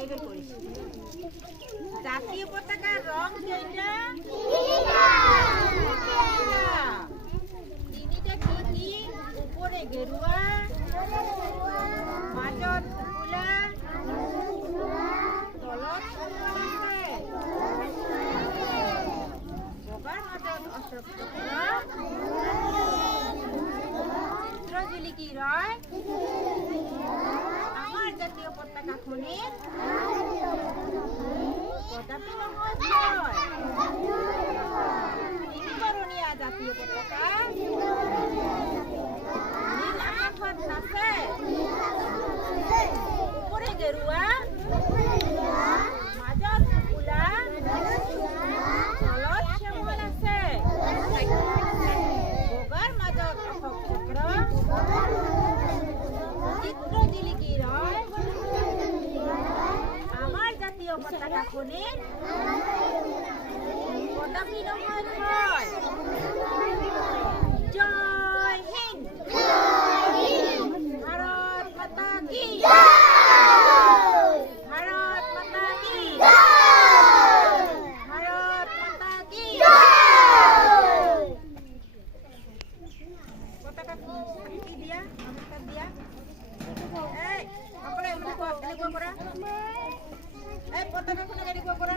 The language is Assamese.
এইবার করিস জাতীয় পতাকার রং কেইটা তিনটা কি কি উপরে গেরুয়া মাজত ফুলা তলত বগার মাজত অশোক চক্র চিত্র জিলিকি রয় আমার জাতীয় পতাকা খনির কদাপি নহয় ভয় তিনিবৰণীয়া জাতীয় পতাকা নীল আকাশত নাচে উপৰে গেৰুৱা মাজত ফুলা তলত শ্যামল আছে বগাৰ মাজত অশোক চক্ৰ চিত্র জিলিকি রয় আমার জাতীয় পতাকা খনির কদাপি নহয় ভয় জয় হিন্দ ভারত মাতা কি ভারত মাতা কি ভারত মাতা কি পতাকা কি দিয়া নমস্কার দিয়া এই সকলে এনেকুৱা কৰা এই পতাকাখন এনেকুৱা কৰা